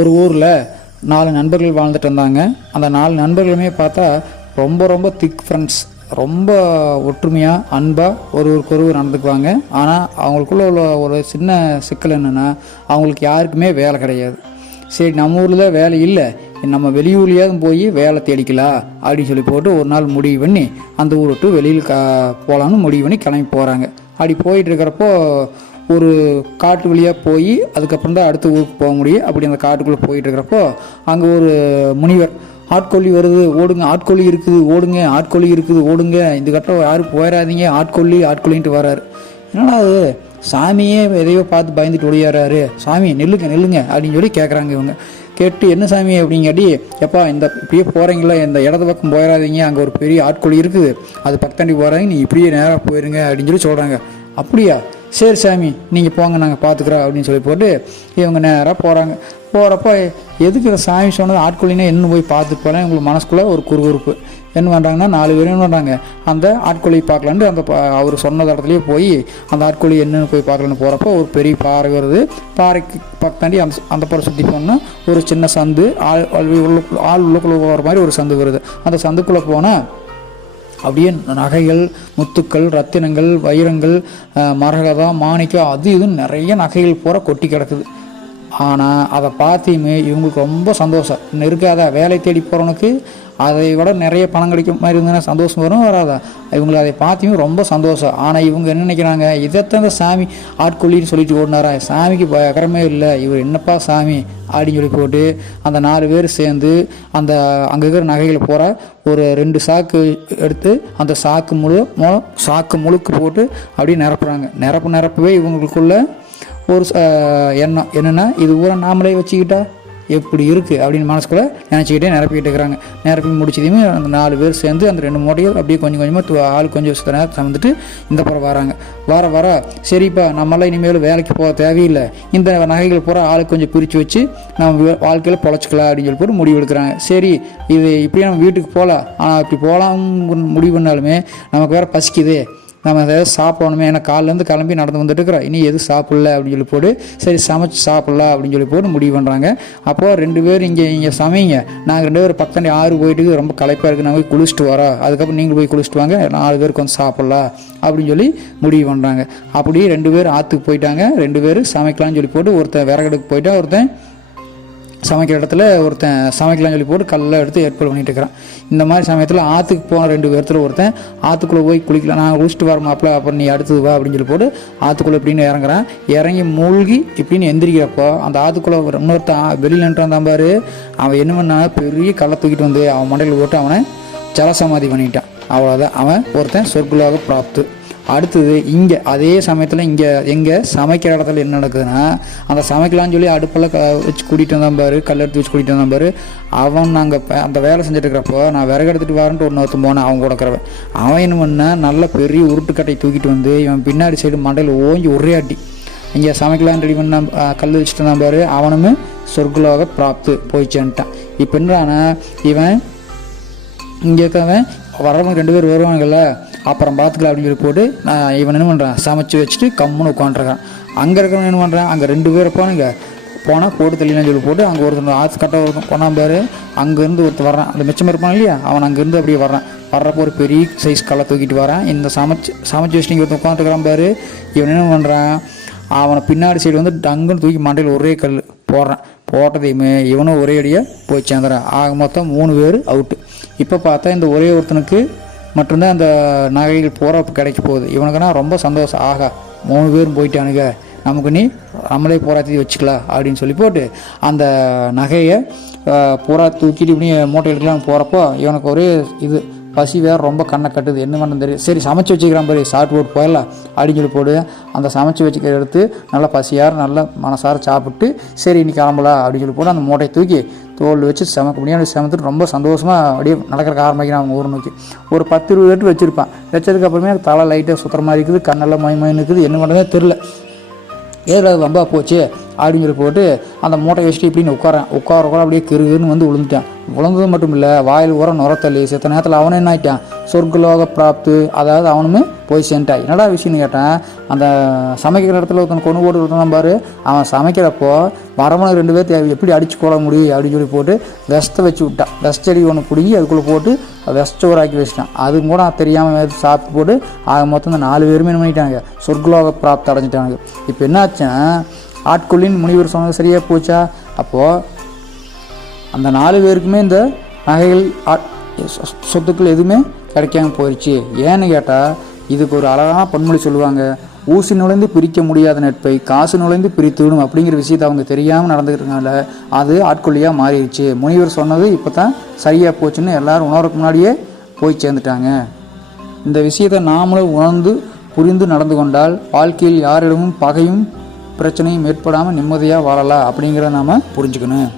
ஒரு ஊரில் 4 நண்பர்கள் வாழ்ந்துட்டு இருந்தாங்க. அந்த 4 நண்பர்களுமே பார்த்தா ரொம்ப ரொம்ப திக் ஃப்ரெண்ட்ஸ். ரொம்ப ஒற்றுமையாக அன்பாக ஒருவருக்கொருவர் நடந்துக்குவாங்க. ஆனால் அவங்களுக்குள்ள உள்ள ஒரு சின்ன சிக்கல் என்னென்னா, அவங்களுக்கு யாருக்குமே வேலை கிடையாது. சரி, நம்ம ஊரில் வேலை இல்லை, நம்ம வெளியூர்லையாவது போய் வேலை தேடிக்கலாம் அப்படின்னு சொல்லி போட்டு ஒரு நாள் முடிவு பண்ணி அந்த ஊரை விட்டு வெளியில் போகலான்னு முடிவு பண்ணி கிளம்பி போகிறாங்க. அப்படி போயிட்டு இருக்கிறப்போ ஒரு காட்டு வழியாக போய் அதுக்கப்புறம் தான் அடுத்த ஊருக்கு போக முடியும். அப்படி அந்த காட்டுக்குள்ளே போயிட்டு இருக்கிறப்போ அங்கே ஒரு முனிவர், ஆட்கொல்லி வருது ஓடுங்க, ஆட்கொல்லி இருக்குது ஓடுங்க, ஆட்கொல்லி இருக்குது ஓடுங்க, இந்த கட்டம் யாரும் போயிடாதீங்க, ஆட்கொல்லின்ட்டு வர்றாரு. என்னடா அது, சாமியே எதையோ பார்த்து பயந்துட்டு ஒடியாராரு, சாமி நெல்லுங்க நெல்லுங்க அப்படின்னு சொல்லி கேட்குறாங்க. இவங்க கேட்டு என்ன சாமி அப்படின்னு கேட்டி, எப்பா இந்த இப்படியே போகிறீங்களா, இந்த இடது பக்கம் போயிடாதீங்க, அங்கே ஒரு பெரிய ஆட்கொல்லி இருக்குது, அது பக்கத்தாண்டி போகிறாங்க, நீ இப்படியே நேராக போயிருங்க அப்படின்னு சொல்லி சொல்கிறாங்க. அப்படியா, சரி சாமி நீங்கள் போங்க, நாங்கள் பார்த்துக்குறோம் அப்படின்னு சொல்லி போட்டு இவங்க நேராக போகிறாங்க. போகிறப்ப எதுக்கு இந்த சாமி சொன்னது ஆட்கொல்லினா என்ன போய் பார்த்துட்டு போகலாம், இவங்களுக்கு மனசுக்குள்ளே ஒரு குறுகுறுப்பு. என்ன பண்ணுறாங்கன்னா 4 பேரும் என்ன பண்ணுறாங்க, அந்த ஆட்கொல்லியை பார்க்கலான்ட்டு அந்த அவர் சொன்ன இடத்துலையே போய் அந்த ஆட்கொல்லி என்னென்னு போய் பார்க்கலான்னு போகிறப்போ ஒரு பெரிய பாறை வருது. பாறைக்கு பக்கத்தாண்டி அந்த புறம் சுற்றி போனால் ஒரு சின்ன சந்து, ஆள் உள்ளுக்குள்ளே போகிற மாதிரி ஒரு சந்து வருது. அந்த சந்துக்குள்ளே போனால் அப்படியே நகைகள், முத்துக்கள், ரத்தினங்கள், வைரங்கள், மரகதம், மாணிக்கம், அது இதுன்னு நிறைய நகைகள் பூரா கொட்டி கிடக்குது. ஆனால் அதை பார்த்தியுமே இவங்களுக்கு ரொம்ப சந்தோஷம். இருக்காதா, வேலை தேடி போகிறவனுக்கு அதை விட நிறைய பணம் கிடைக்கும் மாதிரி இருந்ததுன்னா சந்தோஷம் வரும், வராதா? இவங்களுக்கு அதை பார்த்தியுமே ரொம்ப சந்தோஷம். ஆனால் இவங்க என்ன நினைக்கிறாங்க, இதைத்தான் இந்த சாமி ஆட்கொல்லின்னு சொல்லிட்டு ஓடினாரா, சாமிக்கு பயங்கரமே இல்லை, இவர் என்னப்பா சாமி அப்படின்னு சொல்லி போட்டு அந்த 4 பேர் சேர்ந்து அந்த அங்கே இருக்கிற நகைகளை போகிற ஒரு 2 சாக்கு எடுத்து அந்த சாக்கு முழுக்க போட்டு அப்படியே நிரப்புறாங்க. நிரப்பவே இவங்களுக்குள்ள ஒரு எண்ணம் என்னென்னா, இது ஊரை நாமளே வச்சுக்கிட்டா எப்படி இருக்குது அப்படின்னு மனசுக்குள்ளே நினச்சிக்கிட்டே நிரப்பிக்கிட்டு இருக்கிறாங்க. நிரப்பி முடிச்சதையுமே அந்த 4 பேர் சேர்ந்து அந்த 2 மூட்டைகள் அப்படியே கொஞ்சம் கொஞ்சமாக ஆள் கொஞ்சம் நேரம் சமந்துட்டு இந்த புறம் வராங்க. வர சரிப்பா, நம்மளாம் இனிமேல் வேலைக்கு போக தேவையில்லை, இந்த நகைகள் பூரா ஆளுக்கு கொஞ்சம் பிரித்து வச்சு நம்ம வாழ்க்கையில் பொழைச்சிக்கலாம் அப்படின்னு சொல்லி போட்டு முடிவு எடுக்கிறாங்க. சரி, இது இப்படியே நம்ம வீட்டுக்கு போகலாம், ஆனால் இப்படி போகலாம் முடிவு பண்ணாலுமே நமக்கு வேறு பசிக்குது, நம்ம எதாவது சாப்பிடணுமே, ஏன்னா காலிலேருந்து கிளம்பி நடந்து வந்துட்டு இருக்கிறோம், இனி எதுவும் சாப்பிடல அப்படின்னு சொல்லி போட்டு சரி சமைச்சு சாப்பிட்லாம் அப்படின்னு சொல்லி போட்டு முடிவு பண்ணுறாங்க. அப்போது 2 பேர் இங்கே சமைங்க, நாங்கள் 2 பேர் பக்கத்தாண்டி ஆறு போயிட்டு ரொம்ப களைப்பாக இருக்குது, நாங்கள் போய் குளிச்சுட்டு வரோம், அதுக்கப்புறம் நீங்கள் போய் குளிச்சுட்டு வாங்க, 4 பேருக்கு வந்து சாப்பிட்லாம் அப்படின்னு சொல்லி முடிவு பண்ணுறாங்க. அப்படியே 2 பேர் ஆற்றுக்கு போயிட்டாங்க. 2 பேர் சமைக்கலாம்னு சொல்லி போட்டு ஒருத்தன் விறகடுக்கு போயிட்டா, ஒருத்தன் சமைக்கிற இடத்துல ஒருத்தன் சமைக்கலாம்னு சொல்லி போட்டு கல்லை எடுத்து ஏற்பாடு பண்ணிட்டு இருக்கிறான். இந்த மாதிரி சமயத்தில் ஆற்றுக்கு போன 2 பேர்த்தில் ஒருத்தன் ஆற்றுக்குள்ளே போய் குளிக்கலாம், நான் குளிச்சுட்டு வரமாப்பில், அப்புறம் நீ அடுத்தது வா அப்படின்னு சொல்லி போட்டு ஆற்றுக்குள்ளே இப்படின்னு இறங்குறான். இறங்கி மூழ்கி இப்படின்னு எந்திரிக்கிறப்போ அந்த ஆற்றுக்குள்ளே இன்னொருத்தன் வெளியில் நின்றான் பாரு, அவன் என்ன பண்ணா, பெரிய கல்லை தூக்கிட்டு வந்து அவன் மண்டையில் போட்டு அவனை ஜலசமாதி பண்ணிட்டான். அவ்வளோதான், அவன் ஒருத்தன் சொர்க்குலாக பிராப்து. அடுத்தது இங்கே அதே சமயத்தில் இங்கே எங்கள் சமைக்கிற இடத்துல என்ன நடக்குதுன்னா, அந்த சமைக்கலான்னு சொல்லி அடுப்பெல்லாம் வச்சு கூட்டிகிட்டு வந்தான் பாரு, கல் எடுத்து வச்சு கூட்டிகிட்டு வந்தான் பாரு, அவன் நாங்கள் அந்த வேலை செஞ்சுட்டு இருக்கிறப்போ நான் விறகு எடுத்துகிட்டு வரேன்ட்டு ஒருத்தன் போனேன், அவன் கொடுக்குறவன். அவன் என்ன பண்ணால் நல்ல பெரிய உருட்டுக்கட்டையை தூக்கிட்டு வந்து இவன் பின்னாடி சைடு மண்டையில் ஓஞ்சி ஒரே அடி. இங்கே சமைக்கலான்னு ரெடி பண்ண கல் வச்சுட்டு வந்தான் பாரு, அவனுமே சொர்க்குலோக பிராப்து போய் சேர்ந்துட்டான். இப்போ என்னன்னா, இவன் இங்கே இருக்கவன் வரவங்க 2 பேர் வருவாங்கல்ல, அப்புறம் பார்த்துக்கலாம் அப்படின்னு சொல்லி போட்டு இவன் என்ன பண்ணுறான், சமைச்சு வச்சுட்டு கம்முன்னு உட்காந்துருக்கான். அங்கே இருக்கிறவன் என்ன பண்ணுறான், அங்கே 2 பேர் போனால் போட்டு தள்ளிலாம் சொல்லி போட்டு அங்கே ஒருத்தர் ஆற்று கட்ட ஒருத்தன் போனால் பாரு, அங்கேருந்து ஒருத்தர் வர்றான், அந்த மிச்சம் இருப்பான் இல்லையா, அவன் அங்கேருந்து அப்படியே வர்றப்போ ஒரு பெரிய சைஸ் கல்லை தூக்கிட்டு வரான். இந்த சமைச்சு வச்சு நீங்கள் ஒருத்தன் உட்காந்துருக்கிறான் பாரு, இவன் என்ன பண்ணுறான், அவனை பின்னாடி சைடு வந்து டங்குன்னு தூக்கி மண்டையில் ஒரே கல் போடுறான். போட்டதையுமே இவனும் ஒரே அடியாக போய் சேர்ந்துறான். ஆக மொத்தம் 3 பேர் அவுட்டு. இப்போ பார்த்தா இந்த ஒரே ஒருத்தனுக்கு மட்டும்தான் அந்த நகைகள் பூரா கிடைக்க போகுது. இவனுக்குன்னா ரொம்ப சந்தோஷம், ஆகா 3 பேரும் போயிட்டானுங்க, நமக்கு நீ நம்மளே போராத்தி வச்சுக்கலாம் அப்படின்னு சொல்லி போட்டு அந்த நகையை பூரா தூக்கிட்டு இப்படி மூட்டை எடுக்கலாம் போகிறப்போ இவனுக்கு ஒரே இது பசி வேறு ரொம்ப கண்ணை கட்டுது, என்ன பண்ண தெரியும். சரி சமைச்சு வச்சுக்கிறான் பாரு, சாப்பிட்டு போட்டு போயிடலாம் அப்படின்னு சொல்லி போடு. அந்த சமைச்சு வச்சுக்கிற எடுத்து நல்லா பசியார நல்லா மனசார சாப்பிட்டு சரி இன்னைக்கு கிளம்பலாம் அப்படின்னு சொல்லி போட்டு அந்த மூட்டையை தூக்கி தோல் வச்சு சமைக்க முடியாது சமைத்துட்டு ரொம்ப சந்தோஷமாக அப்படியே நடக்கிறக்க ஆரம்பிக்கிறான். அவங்க ஊரை நோக்கி ஒரு 10-20 லிட்டர் வச்சுருப்பான். வச்சதுக்கப்புறமே தலை லைட்டாக சுற்றுற மாதிரி இருக்குது, கண்ணெல்லாம் மயமயன்னு இருக்குது, என்ன பண்ணுறதே தெரில. ஏதோ அது வம்பா போச்சு அப்படின்னு சொல்லி போட்டு அந்த மூட்டை வச்சுட்டு இப்படின்னு உட்கார அப்படியே கிருன்னு வந்து விழுந்துட்டான். விழுந்தது மட்டும் இல்லை, வாயில் உரம் நுரத்தள்ளி செத்த நேரத்தில் அவனை என்ன ஆகிட்டான், சொர்க்கலோக பிராப்து, அதாவது அவனுமே போய் சேர்ந்துட்டான். என்னடா விஷயம்னு கேட்டேன், அந்த சமைக்கிற இடத்துல ஒருத்தன் கொண்டு போட்டு விட்டுறான் பாரு, அவன் சமைக்கிறப்போ மரமனை 2 பேர்த்து எப்படி அடித்து கொள்ள முடியும் அப்படின்னு சொல்லி போட்டு வெஸ்ட்டை வச்சு விட்டான். வெஸ்ட் செடி ஒன்று பிடிங்கி அதுக்குள்ளே போட்டு வெஸ்டோராக்கி வச்சிட்டான். அது கூட தெரியாமல் சாப்பிட்டு போட்டு ஆக மொத்தம் இந்த 4 பேருமே என்ன பண்ணிட்டாங்க, சொர்க்கலோக பிராப்தி அடைஞ்சிட்டாங்க. இப்போ என்னாச்சுன்னா ஆட்கொள்ளின் முனிவர் சொன்னது சரியாக போச்சா? அப்போது அந்த 4 பேருக்குமே இந்த நகைகள் சொத்துக்கள் எதுவுமே கிடைக்காம போயிடுச்சு. ஏன்னு கேட்டால் இதுக்கு ஒரு அழகான பன்மொழி சொல்லுவாங்க, ஊசி நுழைந்து பிரிக்க முடியாத நட்பை காசு நுழைந்து பிரித்துவிடும் அப்படிங்கிற விஷயத்தை அவங்க தெரியாமல் நடந்துக்கிறதுனால அது ஆட்கொள்ளியாக மாறிடுச்சு. முனிவர் சொன்னது இப்போ தான் சரியாக போச்சுன்னு எல்லாரும் உணர்வுக்கு முன்னாடியே போய் சேர்ந்துட்டாங்க. இந்த விஷயத்தை நாமளும் உணர்ந்து புரிந்து நடந்து கொண்டால் வாழ்க்கையில் யாரிடமும் பகையும் பிரச்சனையும் ஏற்படாமல் நிம்மதியாக வாழலாம் அப்படிங்கிறத நாம் புரிஞ்சுக்கணும்.